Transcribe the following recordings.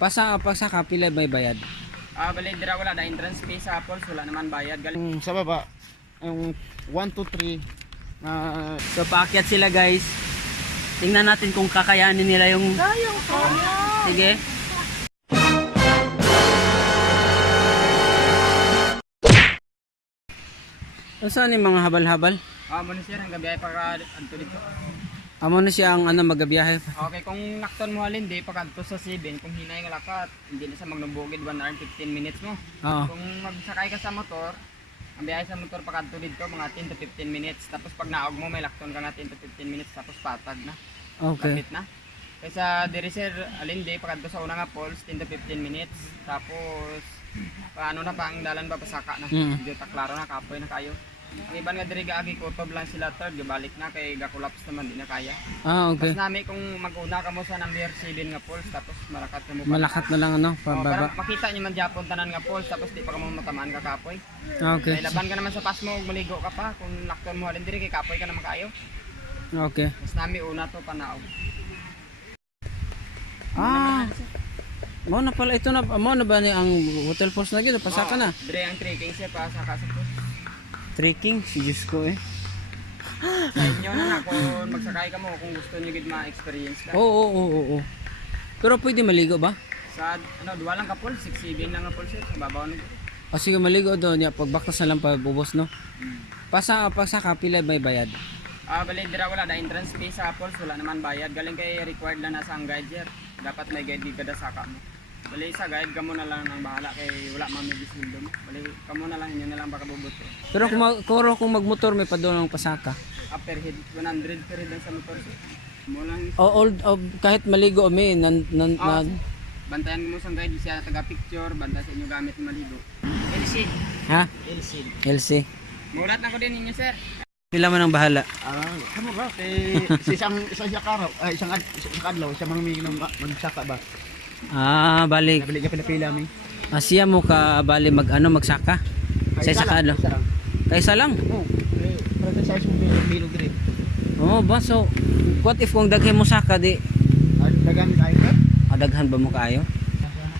Pasa kapila may bayad. Bali dira wala da entrance fee sa falls, wala naman bayad. Galing Sa baba, yung 1, 2, 3 na So paakyat sila guys. Tingnan natin kung kakayanin nila yung... Sige. Saan yung mga habal-habal? muna sir hanggang biyahe para adto dito. Amo na siya ang magabiyahe. Okay, kung nakton mo halin di pag adto sa 7, kung hinay nga lakat, hindi na sa magnumbugid 1 hour and 15 minutes mo. Oo. Kung magsakay ka sa motor, ang biyahe sa motor pag adto dito mga 10 to 15 minutes. Tapos pag naog mo may lakton ka nga 10 to 15 minutes tapos patag na. Okay. Lapit na. Kaysa diri sir, alin di pag adto sa una nga falls 10 to 15 minutes. Tapos paano na pa ang dalan ba pasaka na. Medyo klaro na kapoy na kayo. Ang iban nga diri gaagi kutob lang sila third, gabalik na kay gakulaps naman di na kaya. Okay. Mas nami kung mag-una ka mo sa number 7 nga falls tapos malakat ka mo. Malakat na lang pababa. Para makita niyo man Japon tanan nga falls tapos di pa ka mo matamaan ka kapoy. Okay. Kay laban ka naman sa pasmo ug maligo ka pa kung nakton mo halin diri kay kapoy ka naman kayo. Okay. Mas nami una to panaog. Mo na pala ito na ba ni ang Hotel Falls na gito pasaka na. Dire ang trekking siya pa sa falls. Trekking, si Diyos ko eh. Sa inyo na kung magsakay ka mo kung gusto niyo gid ma-experience ka. Oo. Pero pwede maligo ba? Sa duwa lang ka pool, 6-7 lang nga pool sir, sa babaw na. O sige maligo doon, pagbaktas na lang pabubos no. Pasa kapila may bayad. Bali dira wala da entrance fee sa falls, wala naman bayad. Galing kay required lang na sa ang guide sir. Dapat may guide di kada saka mo. Bali sa guide kamo na lang ang bahala kay wala man may bisildo mo. Bali kamo na lang inyo na lang baka bubuto. Pero kung magmotor may padulong pasaka. Per head 100 per head lang sa motor sir. Mo lang Kahit maligo mi bantayan mo sa guide siya taga picture, banta sa inyo gamit ng maligo. LC. Ha? LC. LC. Mulat na ko din ninyo sir. Sila man ang bahala. kamo ba kay isang karaw ay isang adlaw siya mga magsaka ba. Balik. Nabili ka pila mi. Siya mo ka bali magsaka. Sa sakado. Kaysa lang. Para sa size mo bilog dire. Ba so what if kung daghan mo saka di Dagan kay ka? daghan ba mo kaayo?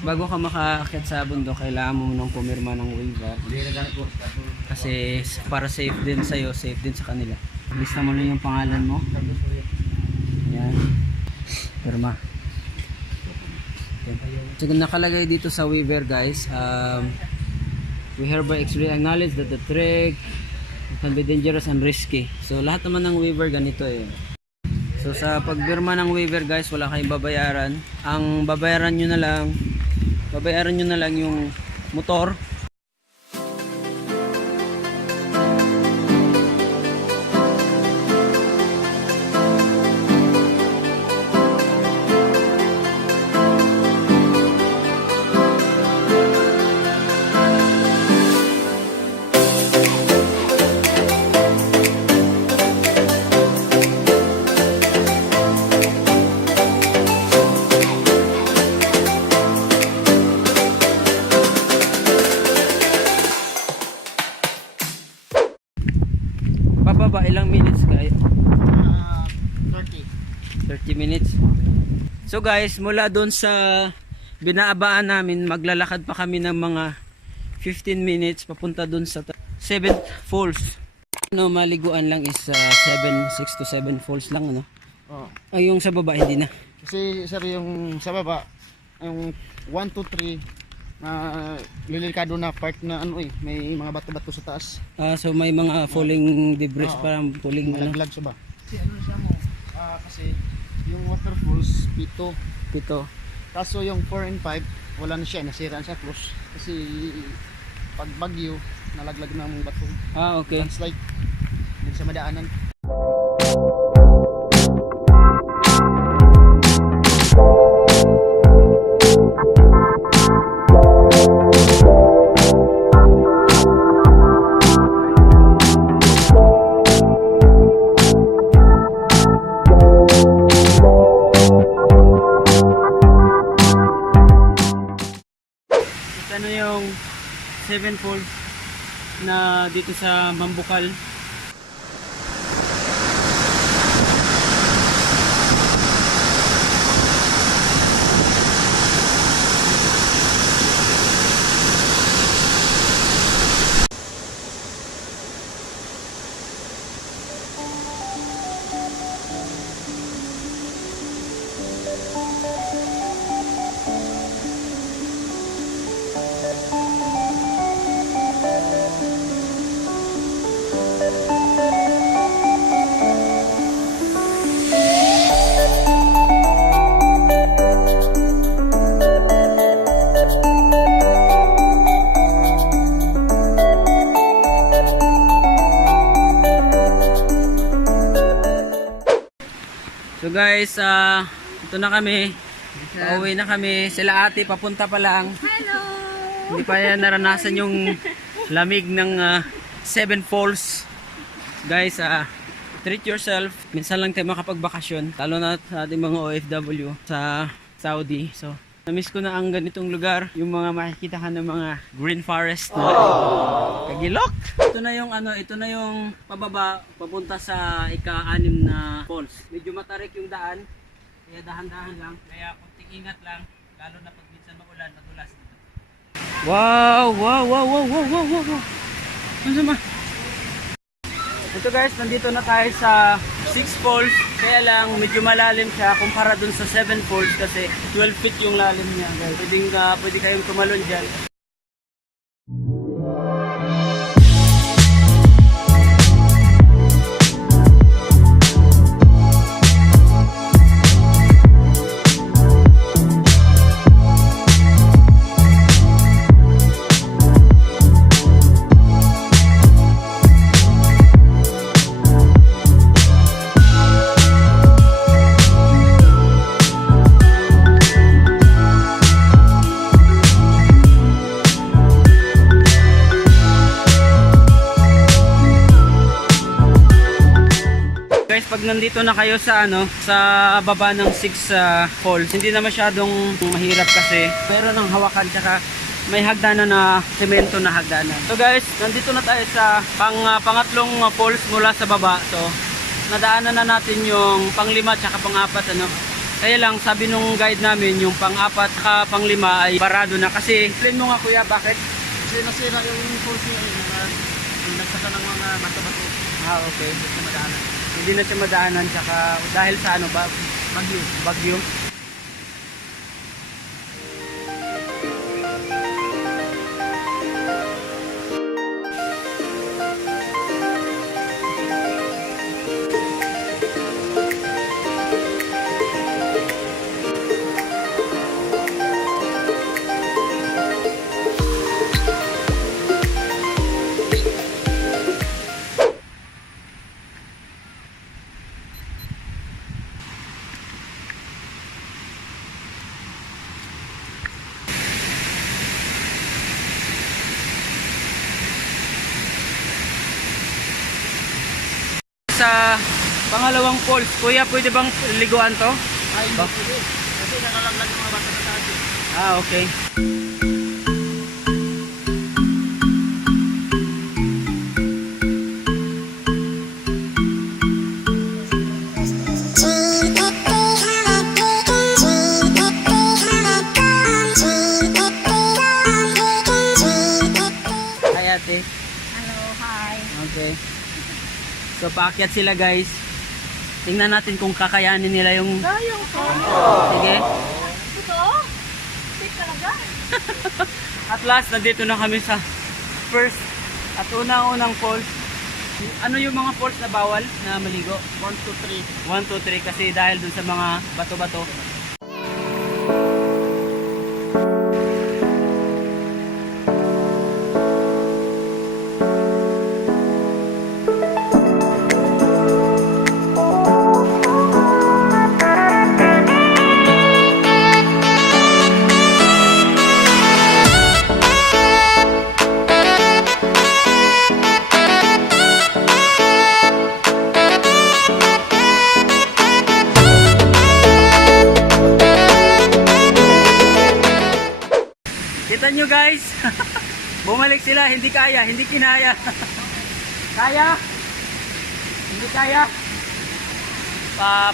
Bago ka makaakyat sa bundok, kailangan mo nang pumirma ng waiver. Kasi para safe din sa'yo, safe din sa kanila. Lista mo lang yung pangalan mo. Ayan. Pirma. So nakalagay dito sa waiver guys, we hereby acknowledge that the trek can be dangerous and risky. So lahat naman ng waiver ganito eh. So sa pagbirma ng waiver guys, wala kayong babayaran. Ang babayaran nyo na lang yung motor. Pababa ilang minutes kayo? 30 minutes. So guys, mula doon sa binaabaan namin, maglalakad pa kami ng mga 15 minutes papunta doon sa 7th Falls. Maliguan lang is 6 to 7 falls lang ano. Ay yung sa baba hindi na. Kasi sir yung sa baba yung 1, 2, 3 na lilikado na part na may mga bato-bato sa taas. So may mga falling debris parang falling malaglag sa ba. Kasi siya mo kasi yung waterfalls pito. Kaso yung 4 and 5 wala na siya, nasira siya close kasi pag bagyo nalaglag na ang bato. Okay. Landslide din sa madaanan. Ano yung 7 falls na dito sa Mambukal. So guys, ito na kami. Pauwi na kami. Sila ate papunta pa lang. Hello! Hindi pa yan naranasan yung lamig ng Seven Falls. Guys, treat yourself. Minsan lang tayo makapagbakasyon. Lalo na sa ating mga OFW sa Saudi. So, na-miss ko na ang ganitong lugar. Yung mga makikita ka ng mga green forest na kagilok. Ito na yung ito na yung pababa papunta sa ika-6 na falls. Medyo matarik yung daan. Kaya dahan-dahan lang. Kaya kunting ingat lang. Lalo na pag minsan maulan, madulas dito. Wow! Wow! Wow! Wow! Wow! Wow! Wow! Wow! Ano sama? Ito guys, nandito na tayo sa 6 falls. Kaya lang, medyo malalim siya kumpara dun sa 7 falls kasi 12 feet yung lalim niya guys. Pwede kayong tumalon dyan. Guys, pag nandito na kayo sa sa baba ng 6 falls, hindi na masyadong mahirap kasi meron ng hawakan tsaka may hagdanan na semento na hagdanan. So guys, nandito na tayo sa pangatlong falls mula sa baba. So nadaanan na natin yung pang-5 tsaka pang-4 Kaya lang sabi nung guide namin yung pang-4 tsaka pang-5 ay barado na kasi. Explain mo nga kuya, bakit? Kasi nasira yung falls niya. Nagsaka ng mga bato-bato. Okay. Hindi siya madaanan. Hindi na siya madaanan tsaka dahil sa bagyo. Sa pangalawang falls, kuya, pwede bang liguan to? Ay, hindi pwede. Kasi nakalaglag yung mga bata na taas. Okay. Hi ate. Hello, hi. Okay. So paakyat sila guys. Tingnan natin kung kakayanin nila yung... Dayong ko. Sige. Ito? Tik talaga. At last, nandito na kami sa first at unang falls. Ano yung mga falls na bawal na maligo? 1, 2, 3. 1, 2, 3 kasi dahil dun sa mga bato-bato. Kita nyo guys, bumalik sila, hindi kaya, hindi kinaya. Kaya? Hindi kaya?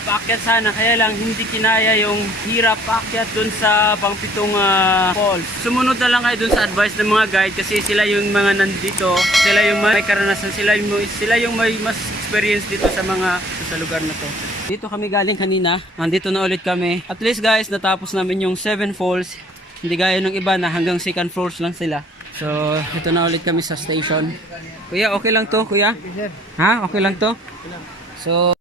Paakyat sana, kaya lang hindi kinaya yung hirap paakyat dun sa pang-7 falls. Sumunod na lang kayo dun sa advice ng mga guide kasi sila yung mga nandito, sila yung may karanasan, sila yung may mas experience dito sa lugar na to. Dito kami galing kanina, nandito na ulit kami. At least guys, natapos namin yung 7 falls. Hindi gaya ng iba na hanggang 2nd floors lang sila. So, ito na ulit kami sa station. Kuya, okay lang to, kuya? Ha? Okay lang to? So,